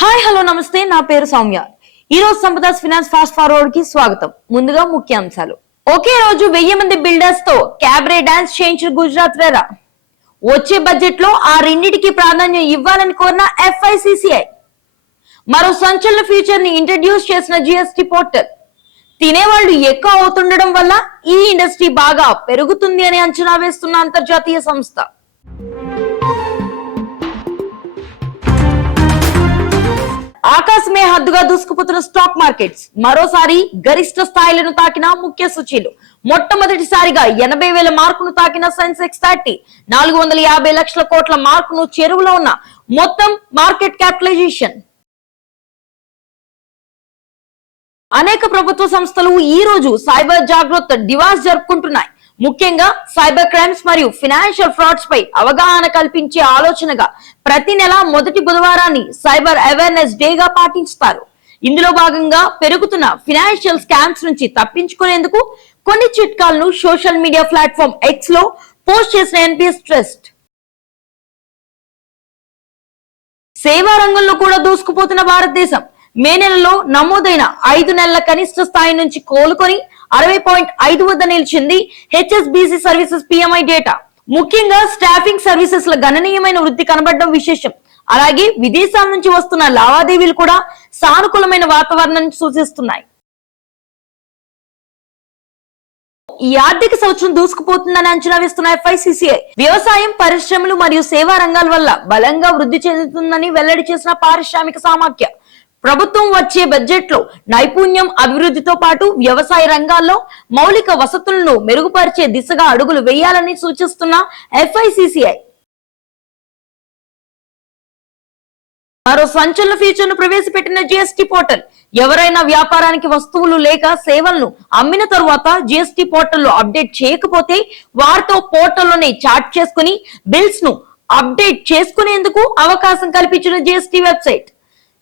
Hi hello నమస్తే. నా పేరు సౌమ్య. ఈ రోజు సంపదాస్ ఫినాన్స్ ఫాస్ట్ ఫార్వర్డ్కి స్వాగతం. ముందుగా ముఖ్యాంశాలు. ఒకే రోజు వెయ్యి మంది బిల్డర్స్తో క్యాబ్రే డాన్స్ చేయించిన గుజరాత్ రెరా. వచ్చే బడ్జెట్లో ఆ రెండింటికి ప్రాధాన్యం ఇవ్వాలని కోరిన ఎఫ్ఐసిసిఐ. మరో సంచలన ఫీచర్ని ఇంట్రడ్యూస్ చేసిన జిఎస్టి పోర్టల్. తినేవాళ్ళు ఎక్కువ అవుతుండడం వల్ల ఈ ఇండస్ట్రీ బాగా పెరుగుతుంది అని అంచనా వేస్తున్న అంతర్జాతీయ సంస్థ. ఆకాశమే హద్దుగా దూసుకుపోతున్న స్టాక్ మార్కెట్స్. మరోసారి గరిష్ట స్థాయిలను తాకిన ముఖ్య సూచీలు. మొట్టమొదటిసారిగా ఎనభై వేల మార్కును తాకిన సెన్సెక్స్ థర్టీ. నాలుగు వందల యాభై లక్షల కోట్ల మార్కును చెరువులో ఉన్న మొత్తం మార్కెట్ క్యాపిటలైజేషన్. అనేక ప్రభుత్వ సంస్థలు ఈ రోజు సైబర్ జాగ్రత్త డివాస్ జరుపుకుంటున్నాయి. ముఖ్యంగా సైబర్ క్రైమ్స్ మరియు ఫినాన్షియల్ ఫ్రాడ్స్ పై అవగాహన కల్పించే ఆలోచనగా ప్రతి నెల మొదటి బుధవారాన్ని సైబర్ అవేర్నెస్ డేగా పాటిస్తారు. ఇందులో భాగంగా పెరుగుతున్న ఫినాన్షియల్ స్కామ్స్ నుంచి తప్పించుకునేందుకు కొన్ని చిట్కాలను సోషల్ మీడియా ప్లాట్ఫామ్ ఎక్స్లో పోస్ట్ చేసిన ఎన్పిఎస్ ట్రస్ట్ సేవా రంగంలో కూడా దూసుకుపోతున్న భారతదేశం. మే నెలలో నమోదైన ఐదు నెలల కనిష్ట స్థాయి నుంచి కోలుకొని అరవై పాయింట్ ఐదు వద్ద నిలిచింది హెచ్ఎస్బిసి సర్వీసెస్ పిఎంఐ డేటా. ముఖ్యంగా స్టాఫింగ్ సర్వీసెస్ ల గణనీయమైన వృద్ధి కనబడడం విశేషం. అలాగే విదేశాల నుంచి వస్తున్న లావాదేవీలు కూడా సానుకూలమైన వాతావరణాన్ని సూచిస్తున్నాయి. ఈ ఆర్థిక సంవత్సరం దూసుకుపోతుందని అంచనా వేస్తున్న ఎఫ్ఐసిసిఐ వ్యవసాయం పరిశ్రమలు మరియు సేవా రంగాల వల్ల బలంగా వృద్ధి చెందుతుందని వెల్లడి చేసిన పారిశ్రామిక సామాఖ్య. ప్రభుత్వం వచ్చే బడ్జెట్లో నైపుణ్యం అభివృద్ధితో పాటు వ్యవసాయ రంగాల్లో మౌలిక వసతులను మెరుగుపరిచే దిశగా అడుగులు వేయాలని సూచిస్తున్న ఎఫ్ఐసిసిఐ. మరో సంచలన ఫీచర్ను ప్రవేశపెట్టిన జిఎస్టి పోర్టల్. ఎవరైనా వ్యాపారానికి వస్తువులు లేక సేవలను అమ్మిన తరువాత జిఎస్టి పోర్టల్ అప్డేట్ చేయకపోతే వారితో పోర్టల్లోనే చాట్ చేసుకుని బిల్స్ను అప్డేట్ చేసుకునేందుకు అవకాశం కల్పించిన జిఎస్టి వెబ్సైట్.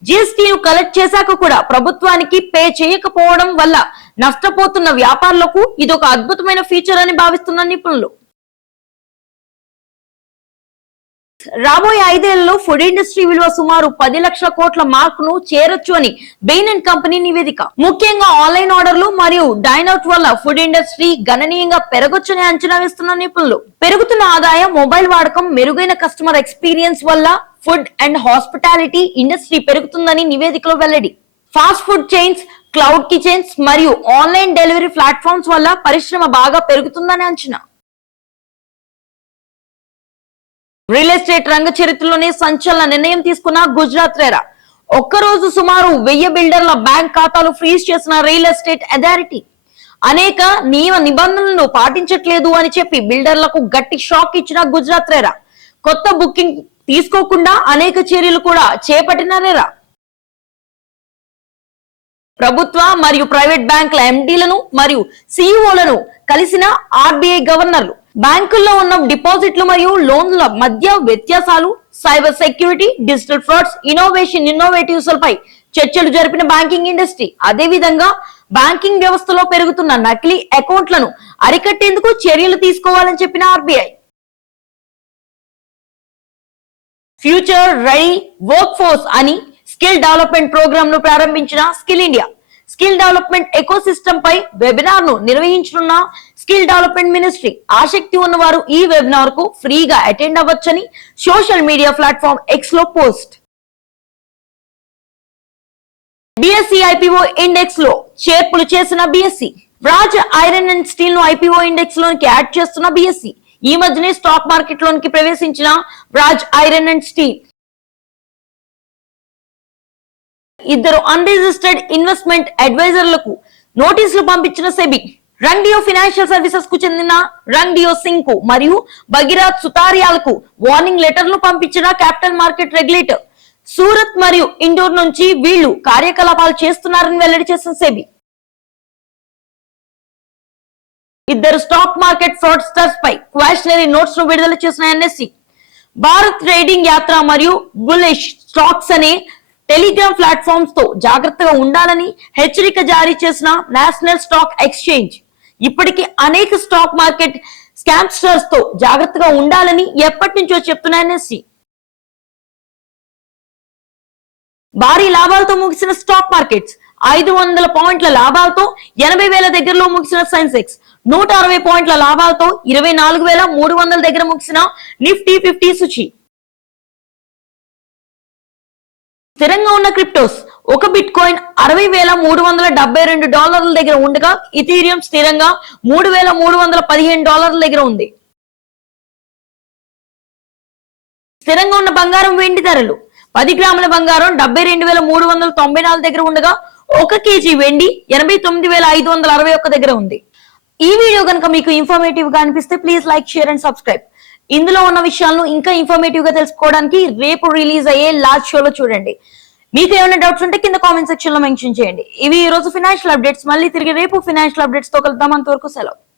జిఎస్టీను కలెక్ట్ చేశాక కూడా ప్రభుత్వానికి పే చేయకపోవడం వల్ల నష్టపోతున్న వ్యాపారులకు ఇది ఒక అద్భుతమైన ఫీచర్ అని భావిస్తున్న నిపుణులు. రాబోయే ఐదేళ్ళలో ఫుడ్ ఇండస్ట్రీ విలువ సుమారు పది లక్షల కోట్ల మార్కును చేరొచ్చు అని బెయిన్ అండ్ కంపెనీ నివేదిక. ముఖ్యంగా ఆన్లైన్ ఆర్డర్లు మరియు డైనౌట్ వల్ల ఫుడ్ ఇండస్ట్రీ గణనీయంగా పెరగొచ్చని అంచనా వేస్తున్న నిపుణులు. పెరుగుతున్న ఆదాయం మొబైల్ వాడకం మెరుగైన కస్టమర్ ఎక్స్పీరియన్స్ వల్ల ఫుడ్ అండ్ హాస్పిటాలిటీ ఇండస్ట్రీ పెరుగుతుందని నివేదికలో వెల్లడి. Fast food chains cloud kitchens మరియు ఆన్లైన్ డెలివరీ ప్లాట్ఫామ్స్ వల్ల పరిశ్రమ బాగా పెరుగుతుందని అంచనా. రియల్ ఎస్టేట్ రంగ చరిత్రలోనే సంచలన నిర్ణయం తీసుకున్న గుజరాత్ రేరా. ఒక్కరోజు సుమారు వెయ్యి బిల్డర్ల బ్యాంక్ ఖాతాలు ఫ్రీజ్ చేసిన రియల్ ఎస్టేట్ అథారిటీ. అనేక నియమ నిబంధనలను పాటించట్లేదు అని చెప్పి బిల్డర్లకు గట్టి షాక్ ఇచ్చిన గుజరాత్ రేరా. కొత్త బుకింగ్ తీసుకోకుండా అనేక చర్యలు కూడా చేపట్టిన రేరా. ప్రభుత్వ మరియు ప్రైవేట్ బ్యాంకుల ఎండీలను మరియు సిఇఓలను కలిసిన ఆర్బీఐ గవర్నర్లు బ్యాంకుల్లో ఉన్న డిపాజిట్లు మరియు లోన్ల మధ్య వ్యత్యాసాలు cyber security digital frauds innovation innovatives పై చర్చలు జరిపిన బ్యాంకింగ్ ఇండస్ట్రీ. అదేవిధంగా బ్యాంకింగ్ వ్యవస్థలో పెరుగుతున్న నకిలీ అకౌంట్లను అరికట్టేందుకు చర్యలు తీసుకోవాలని చెప్పిన RBI. Future ready work force అని స్కిల్ డెవలప్మెంట్ ప్రోగ్రామ్ను ప్రారంభించిన skill India. Skill development ecosystem పై వెబినార్ను నిర్వహించనున్న స్కిల్ డెవలప్మెంట్ మినిస్ట్రీ ఆసక్తి ఉన్నవారు ఈ వెబినార్కు ఫ్రీగా అటెండ్ అవ్వచ్చని సోషల్ మీడియా ప్లాట్ఫామ్ ఎక్స్లో పోస్ట్. బిఎస్సి ఐపీఓ ఇండెక్స్లో చేర్పులు చేసిన బిఎస్సి రాజ్ ఐరన్ అండ్ స్టీల్ను ఐపీఓ ఇండెక్స్ లోనికి యాడ్ చేస్తున్న బిఎస్సి ఈ మధ్యనే స్టాక్ మార్కెట్ లోనికి ప్రవేశించిన రాజ్ ఐరన్ అండ్ స్టీల్. ఇద్దరు అన్రిజిస్టర్డ్ ఇన్వెస్ట్మెంట్ అడ్వైజర్లకు నోటీసులు పంపించిన సెబీ రండియో ఫినాన్షియల్ సర్వీసెస్కు చెందిన రండియో సింగ్కు మరియు భగీరథ్ సుతారియాలకు వార్నింగ్ లెటర్లు పంపించిన క్యాపిటల్ మార్కెట్ రెగ్యులేటర్. సూరత్ మరియు ఇండోర్ నుంచి వీళ్ళు కార్యకలాపాలు చేస్తున్నారని వెల్లడి చేసిన సెబీ. ఇద్దరు స్టాక్ మార్కెట్ ఫ్రాడ్స్టర్స్ పై క్వాషనరీ నోట్స్ను విడుదల చేసిన ఎన్ఎస్సి. భారత్ ట్రేడింగ్ యాత్ర మరియు బులిష్ స్టాక్స్ అనే టెలిగ్రామ్ ప్లాట్ఫామ్స్తో జాగ్రత్తగా ఉండాలని హెచ్చరిక జారీ చేసిన నేషనల్ స్టాక్ ఎక్స్చేంజ్. ఇప్పటికీ అనేక స్టాక్ మార్కెట్ స్కామ్స్టర్స్తో జాగ్రత్తగా ఉండాలని ఎప్పటి నుంచో చెప్తున్న భారీ లాభాలతో ముగిసిన స్టాక్ మార్కెట్స్ ఐదు వందల పాయింట్ల లాభాలతో ఎనభై వేల దగ్గరలో ముగిసిన సెన్సెక్స్ నూట అరవై పాయింట్ల లాభాలతో ఇరవై నాలుగు వేల మూడు వందల దగ్గర ముగిసిన నిఫ్టీ ఫిఫ్టీ సూచి. స్థిరంగా ఉన్న క్రిప్టోస్ ఒక బిట్ కాయిన్ అరవై వేల మూడు వందల డెబ్బై రెండు డాలర్ల దగ్గర ఉండగా ఇథీరియం స్థిరంగా మూడు వేల మూడు వందల పదిహేను డాలర్ల దగ్గర ఉంది. స్థిరంగా ఉన్న బంగారం వెండి ధరలు పది గ్రాముల బంగారం డెబ్బై రెండు వేల మూడు వందల తొంభై నాలుగు దగ్గర ఉండగా ఒక కేజీ వెండి ఎనభై తొమ్మిది వేల ఐదు వందల అరవై ఒక్క దగ్గర ఉంది. ఈ వీడియో కనుక మీకు ఇన్ఫర్మేటివ్గా అనిపిస్తే please like share and subscribe ఇందులో ఉన్న విషయాలను ఇంకా ఇన్ఫర్మేటివ్గా తెలుసుకోవడానికి రేపు రిలీజ్ అయ్యే లాస్ట్ షోలో చూడండి. మీకు ఏమైనా డౌట్స్ ఉంటే కింద కామెంట్ సెక్షన్లో మెన్షన్ చేయండి. ఇవి ఈ రోజు ఫినాన్షియల్ అప్డేట్స్ మళ్ళీ తిరిగి రేపు ఫినాన్షియల్ అప్డేట్స్తో కలుద్దాం. అంతవరకు సెలవు.